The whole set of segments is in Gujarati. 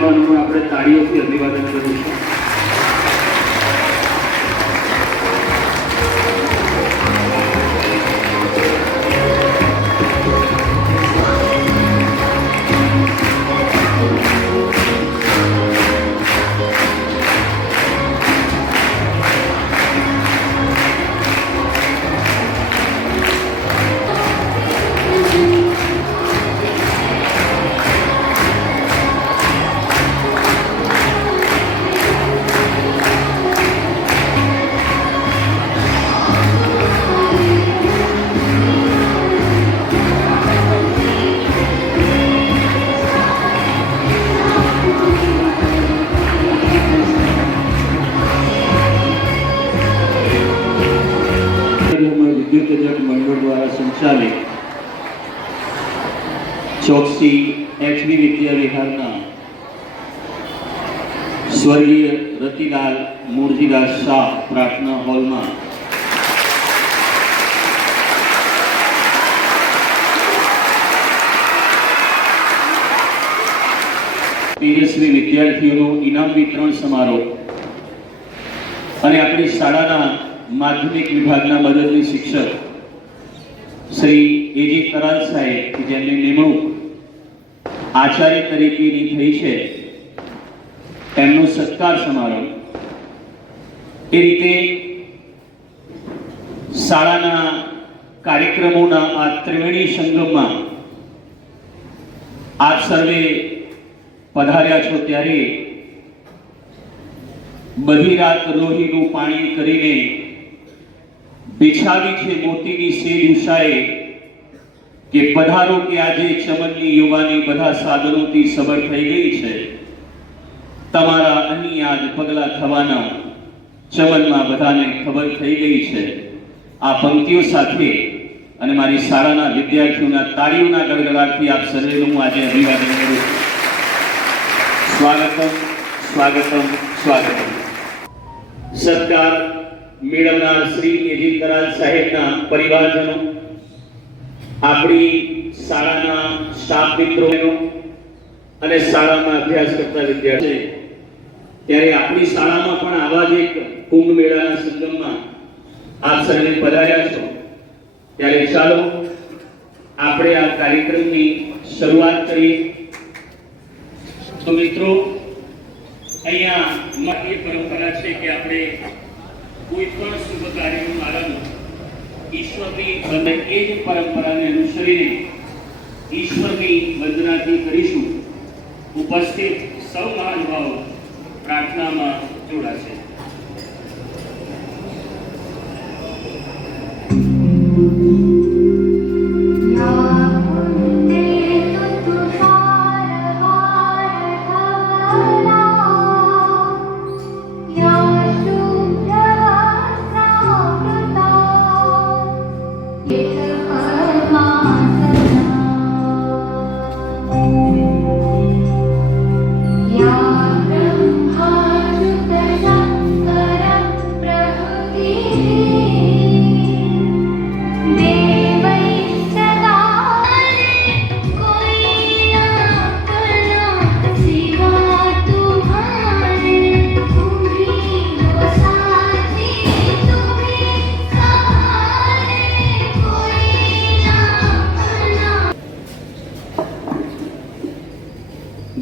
આગેવાનોનું પણ આપણે તાળીઓથી અભિવાદન કરીશું. વિદ્યુત મંડળ દ્વારા સંચાલિત ચોકસી એચબી વિદ્યા વિહારના સ્વર્ગીય રતિલાલ મૂળજીદાસ શાહ પ્રાર્થના હોલમાં તેજસ્વી વિદ્યાર્થીઓનો ઇનામ વિતરણ સમારોહ અને આપણી શાળાના માધ્યમિક વિભાગના મદદની શિક્ષક શ્રી એજી કરાલ સાહેબ કે જેમની નિમણૂક આચાર્ય તરીકેની થઈ છે તેમનો સત્કાર સમારોહ. એ રીતે શાળાના કાર્યક્રમોના આ ત્રિવેણી સંગમમાં આપ સર્વે પધાર્યા છો ત્યારે બધી રાત રોહીનું પાણી કરીને બિછાવી છે મોતીની શેર ઉષાએ કે પધારો કે આજે ચમનની યુવાની બધા સાધનોથી સબર થઈ ગઈ છે. તમારા અહીં આજ પગલા થવાના ચમનમાં બધાને ખબર થઈ ગઈ છે. આ પંક્તિઓ સાથે અને મારી શાળાના વિદ્યાર્થીઓના તાળીઓના ગડગડાટથી આપ સર્વેનું હું આજે અભિવાદન કરું છું. સ્વાગતમ સ્વાગતમ સ્વાગતમ. સત્કાર મેળવનાર શ્રી એજી કરાલ સાહેબના પરિવારજનો, આપણી શાળાના સ્ટાફ મિત્રો અને શાળામાં અભ્યાસ કરતા વિદ્યાર્થીઓ, ત્યારે આપણી શાળામાં પણ આવા જ એક કુંભ મેળાના સંગમમાં આપ સર્વે પધાર્યા છો. ત્યારે ચાલો આપણે આ કાર્યક્રમની શરૂઆત કરીએ. તો મિત્રો, અહીંયા એ પરંપરા છે કે આપણે કોઈ પણ શુભ કાર્યનો આરંભ ઈશ્વરની અને એ જ પરંપરાને અનુસરીને ઈશ્વરની વંદનાથી કરીશું. ઉપસ્થિત સૌ મહાનુભાવો પ્રાર્થનામાં જોડાશે.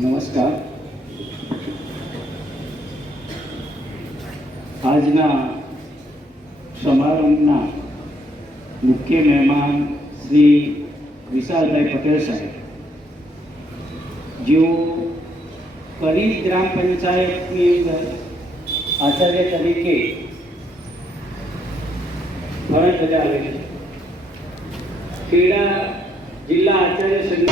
નમસ્કાર. આજના સમારંભના મુખ્ય મહેમાન શ્રી વિશાલભાઈ પટેલ સાહેબ, જેઓ કડી ગ્રામ પંચાયતની અંદર આચાર્ય તરીકે ફરજ બજાવે છે. ખેડા જિલ્લા આચાર્ય સંઘ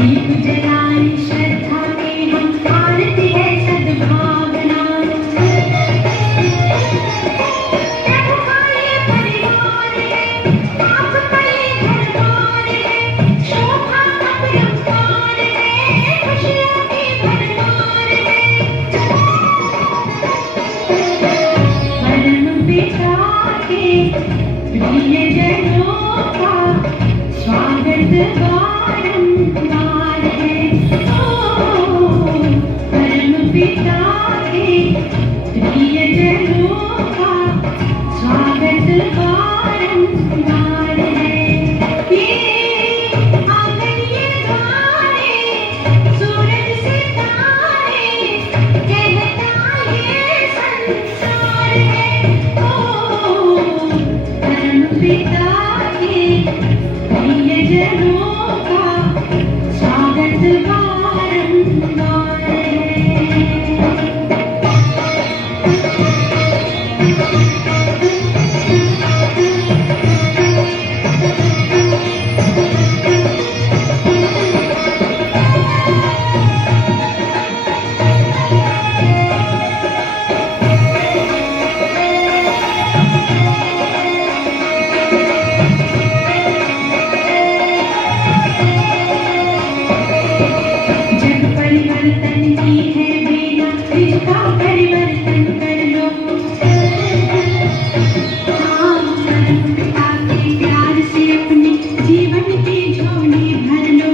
दीप जलाए श्रद्धा के हम आरती है सद्भावना प्रभु का ये परिवार है आपका ये दरबार है शोभा अपरंपार है खुशियों की भरमार है परम पिता के प्रिय जनों का स्वागत बारंबार है ओ परम पिता के प्रिय जनों का स्वागत बारंबार है ये आंगन ये द्वारे सूरज सितारे कहता ये संसार है ओ परम पिता के प्रिय जनों का स्वागत बारंबार है जग परिवर्तन की है बेला इसका परिवर्तन कर लो हाँ परम पिता के प्यार से अपने जीवन की झोली भर लो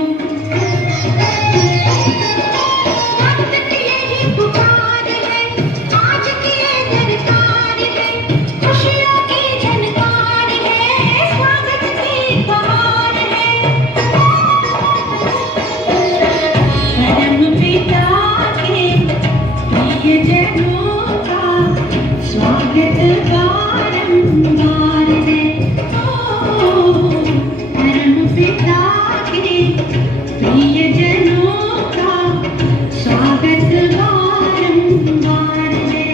वक्त की यही पुकार है आज की ये दरकार है खुशियों की झनकार है स्वागत की बहार है परम पिता के प्रिय जनों का स्वागत बारंबार है ओ परम पिता के प्रिय जनों का स्वागत बारंबार है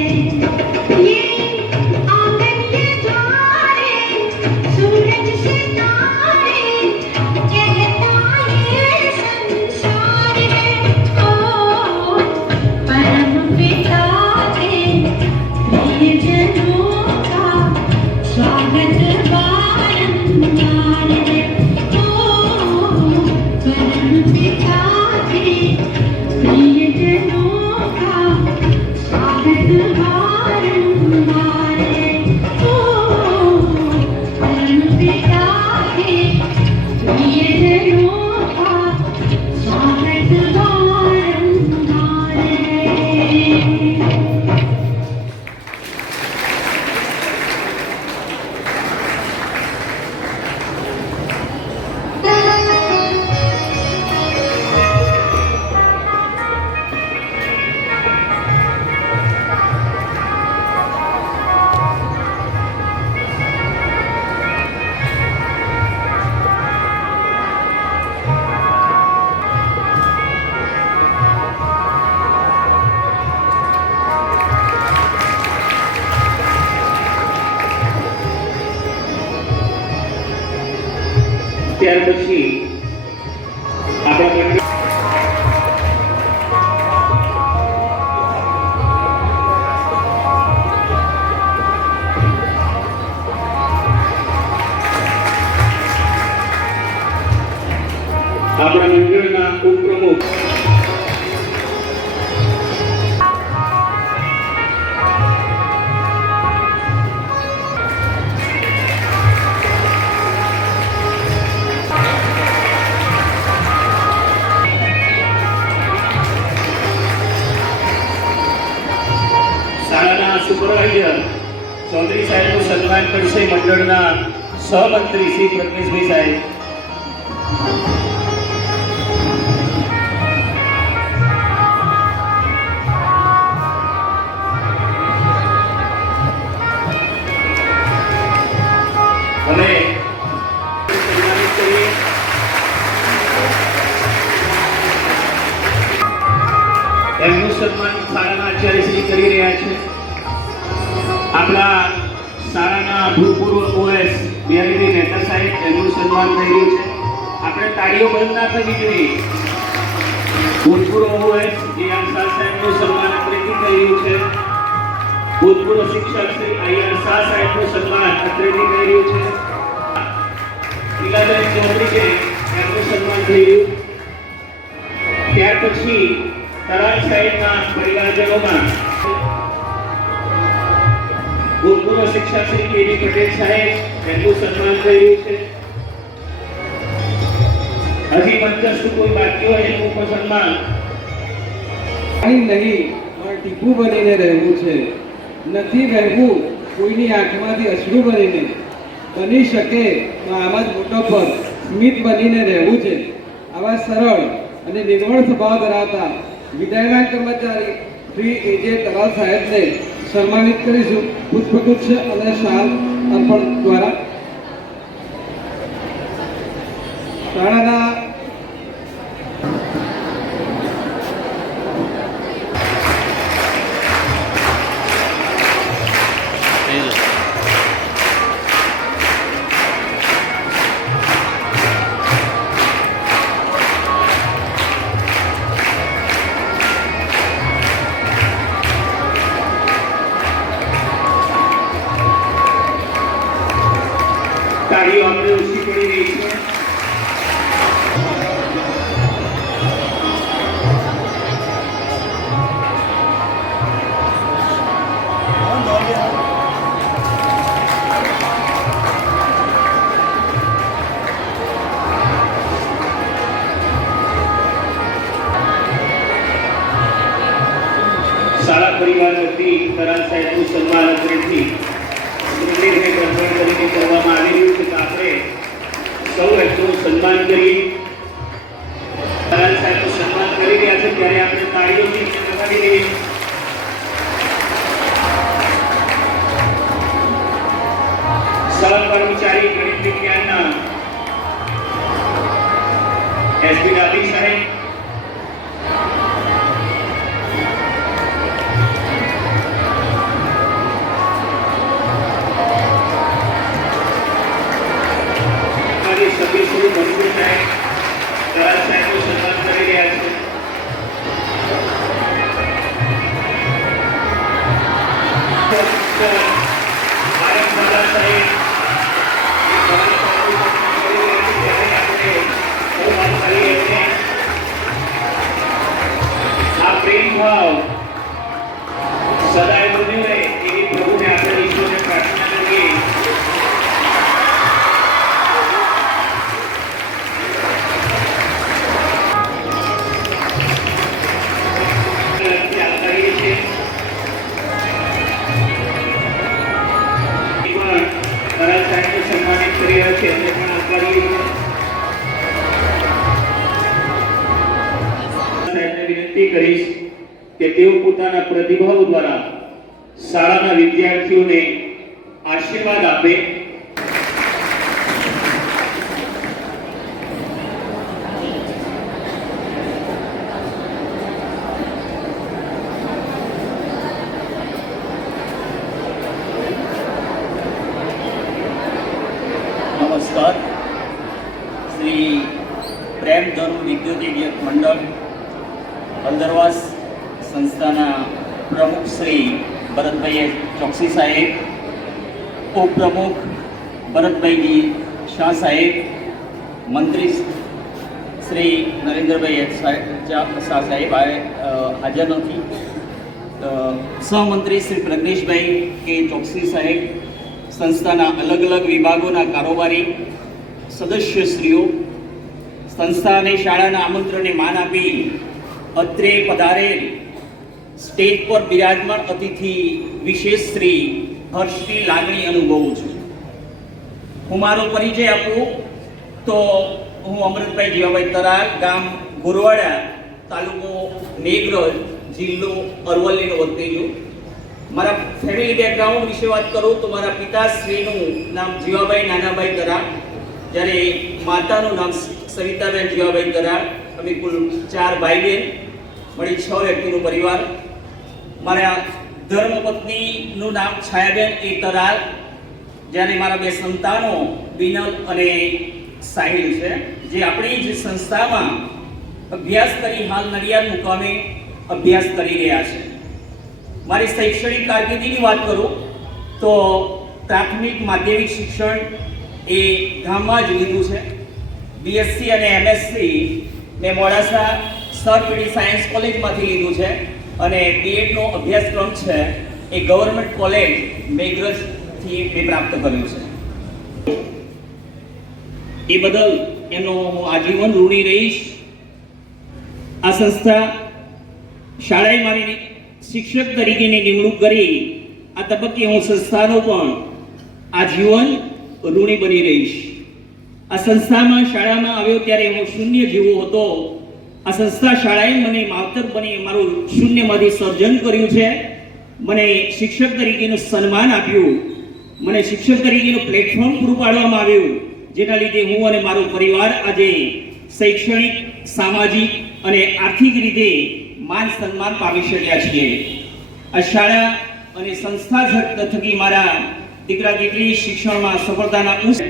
ये आंगन ये द्वारे सूरज सितारे कहता ये संसार है ओ परम पिता के प्रिय जनों का स्वागत बारंबार है ओ परम पिता के प्रिय जनों का स्वागत बारंबार है ओ परम पिता के प्रिय जनों का स्वागत बारंबार है ત્યાર પછી આપણા મંડળ આપણા મંડળના ઉપપ્રમુખ શાળાના સુપરવાઇઝર ચૌધરી સાહેબનું સન્માન કરશે મંડળના સહમંત્રી શ્રી પ્રજ્ઞેશભાઈ સાહેબ અને સન્માનિત કરીએ એમનું સન્માન શાળાના આચાર્યશ્રી કરી રહ્યા છે આપણા શાળાના ભૂતપૂર્વ ઓએસ બિહારી મહેતા સાહેબ એમનું સન્માન થઈ રહ્યું છે આપણે તાળીઓ બંધ ના થવી જોઈએ ભૂતપૂર્વ OS AR શાહ સાહેબનું સન્માન અત્રેથી થઈ રહ્યું છે. ભૂતપૂર્વ શિક્ષક શ્રી IR શાહ સાહેબનું સન્માન અત્રેથી થઈ રહ્યું છે. લીલાબેન ચૌધરી છે એમનું સન્માન થઈ રહ્યું. ત્યાર પછી તરાલ સાહેબના પરિવારજનોમાં ભૂતપૂર્વ શિક્ષક શ્રી KD પટેલ સાહેબ એમનું સન્માન થઈ રહ્યું છે. હજી મંચસ્થ કોઈ બાકી હોય એનું પણ સન્માન. અહીં નહીં પણ ટીપું બનીને રહેવું છે. નથી વહેવું કોઈની આંખમાંથી અશ્રુ બનીને. બની શકે તો આવા જ મોટો પર સ્મિત બનીને રહેવું છે. આવા સરળ અને નિર્મળ સ્વભાવ ધરાવતા વિદાયના કર્મચારી શ્રી AJ તરાલ સાહેબને સન્માનિત કરીશું પુષ્પગુચ્છ અને શાલ અર્પણ દ્વારા. શાળાના તાળીઓ આપણે ઓછી પડી રહી છે. શાળા પરિવાર વતી તરાલ સાહેબનું સન્માન અત્રેથી સ્મૃતિને ગણતરી તરીકે કરવામાં આવી રહ્યું છે. તો આપણે સૌ એમનું સન્માન કરીએ. તરાલ સાહેબનું સન્માન કરી રહ્યા છે ત્યારે આપણે તાળીઓથી એમને વધાવી દઈએ. સહ કર્મચારી ગણિત વિજ્ઞાનના SP ડાબી સાહેબ, સભ્યશ્રી મનસુર સાહેબ તરાલ સાહેબનું સન્માન કરી રહ્યા છે. આરએમ દાદા સાહેબ આ પ્રેમ ભાવ સદાય બન્યો રહે એવી પ્રભુને આપણે ઈશ્વરને પ્રાર્થના કરીએ. તરાલ સાહેબને સન્માનિત કરી રહ્યા છે એમને પણ આવકારીએ છીએ. સાહેબને વિનંતી કરીશ કે તેઓ પોતાના પ્રતિભાવ દ્વારા શાળાના વિદ્યાર્થીઓને આશીર્વાદ આપે. નમસ્કાર. શ્રી પ્રેમ ધર્મ વિદ્યુતીય મંડળ હલદરવાસ સંસ્થાના પ્રમુખ શ્રી ભરતભાઈ ચોકસી સાહેબ, ઉપપ્રમુખ ભરતભાઈ શાહ સાહેબ, મંત્રી શ્રી નરેન્દ્રભાઈ શાહ સાહેબ હાજર નથી, સહમંત્રી શ્રી પ્રજ્ઞેશભાઈ કે ચોકસી સાહેબ, સંસ્થાના અલગ અલગ વિભાગોના કારોબારી સદસ્યશ્રીઓ, સંસ્થા અને શાળાના આમંત્રણને માન આપી અત્રે પધારેલ સ્ટેજ પર બિરાજમાન અતિથિ વિશેષ શ્રી હર્ષની લાગણી અનુભવું છું. હું મારો પરિચય આપું તો હું અમૃતભાઈ જીવાભાઈ તરાલ, ગામ ગોરવાડા, તાલુકો મેઘરજ, જિલ્લો અરવલ્લીનો વતની છું. મારા ફેમિલી બેકગ્રાઉન્ડ વિશે વાત કરું તો મારા પિતાશ્રીનું નામ જીવાભાઈ નાનાભાઈ તરાલ, જ્યારે માતાનું નામ સવિતાબેન જીવાભાઈ તરાલ. અમે કુલ 4 ભાઈ બહેન મળી 6 વ્યક્તિનો પરિવાર. મારા ધર્મપત્નીનું નામ છાયાબેન એ તરાલ, જ્યારે મારા 2 સંતાનો બિનલ અને સાહિલ છે, જે આપણી જ સંસ્થામાં અભ્યાસ કરી હાલ નડિયાદ મુકામે અભ્યાસ કરી રહ્યા છે. મારી શૈક્ષણિક કારકિર્દીની વાત કરું તો પ્રાથમિક માધ્યમિક શિક્ષણ એ ગામમાં જ લીધું છે. બીએસસી અને એમએસસી મેં મોડાસા સર પીડી સાયન્સ કોલેજમાંથી લીધું છે અને બીએડનો અભ્યાસક્રમ છે એ ગવર્મેન્ટ કોલેજ મેઘરજથી મેં પ્રાપ્ત કર્યું છે. એ બદલ એનો હું આજીવન ઋણી રહીશ. આ સંસ્થા શાળાએ મારી શિક્ષક તરીકેની નિમણૂક કરી આ તબક્કે હું સંસ્થાનો પણ આજીવન ઋણી બની રહીશ. આ સંસ્થામાં શાળામાં આવ્યો ત્યારે હું શૂન્ય જેવો હતો. આ સંસ્થા શાળાએ મને માવતર બની મારું શૂન્યમાંથી સર્જન કર્યું છે. મને શિક્ષક તરીકેનું સન્માન આપ્યું, મને શિક્ષક તરીકેનું પ્લેટફોર્મ પૂરું પાડવામાં આવ્યું, જેના લીધે હું અને મારો પરિવાર આજે શૈક્ષણિક, સામાજિક અને આર્થિક રીતે માન સન્માન પામી શક્યા છીએ. આ શાળા અને સંસ્થા થકી મારા દીકરા દીકરી શિક્ષણમાં સફળતાના ઉચ્ચ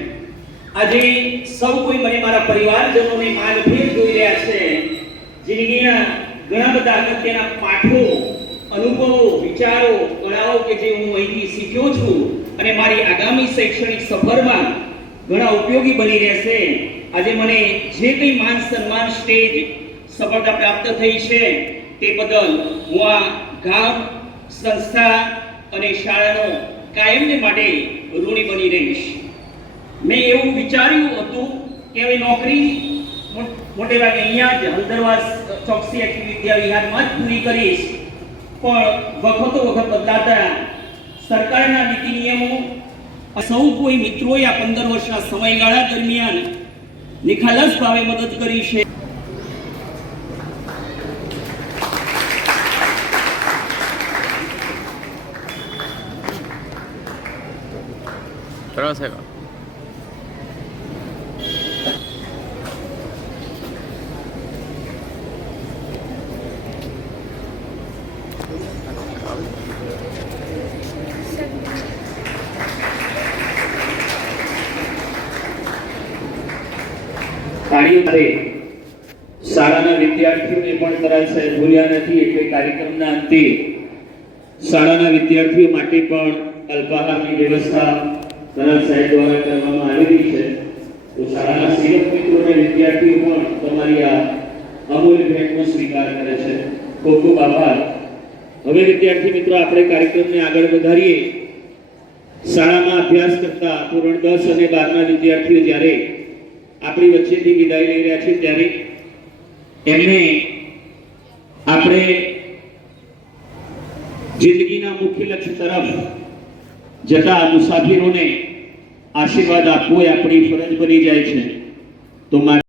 આજે સૌ કોઈ મને મારા પરિવારજનોને માનભેર જોઈ રહ્યા છે. જિંદગીના ઘણા બધા અગત્યના પાઠો, અનુભવો, વિચારો, કળાઓ કે જે હું અહીંથી શીખ્યો છું અને મારી આગામી શૈક્ષણિક સફરમાં ઘણા ઉપયોગી બની રહેશે. આજે મને જે કંઈ માન સન્માન સ્ટેજ સફળતા પ્રાપ્ત થઈ છે તે બદલ હું આ ગામ, સંસ્થા અને શાળાનો કાયમને માટે ઋણી બની રહીશ. મેં એવું વિચાર્યું હતું કે હવે નોકરી મોટે ભાગે અહીંયા જ હલદરવાસ ચોકસી વિદ્યા વિહારમાં જ પૂરી કરીશ, પણ વખતો વખત બદલાતા સરકારના નીતિ નિયમો સૌ કોઈ મિત્રોએ આ 15 વર્ષના સમયગાળા દરમિયાન નિખાલસ ભાવે મદદ કરી છે. Terus saya તાળીઓ સાથે શાળાના વિદ્યાર્થીઓને પણ તરત સાહેબ ભૂલ્યા નથી. એટલે કાર્યક્રમના અંતે શાળાના વિદ્યાર્થીઓ માટે પણ અલ્પાહારની વ્યવસ્થા તરત સાહેબ દ્વારા કરવામાં આવેલી છે. તો શાળાના સેવક મિત્રો અને વિદ્યાર્થીઓ પણ તમારી આ અમૂલ્ય ભેટનો સ્વીકાર કરે છે. ખૂબ ખૂબ આભાર. હવે વિદ્યાર્થી મિત્રો આપણે કાર્યક્રમને આગળ વધારીએ. શાળામાં અભ્યાસ કરતા ધોરણ 10 અને 12ના વિદ્યાર્થીઓ જ્યારે આપણી વચ્ચેથી વિદાય લઈ રહ્યા છે ત્યારે એમને આપણે જિંદગીના મુખ્ય લક્ષ્ય તરફ જતા મુસાફિરોને આશીર્વાદ આપવો એ આપણી ફરજ બની જાય છે. તો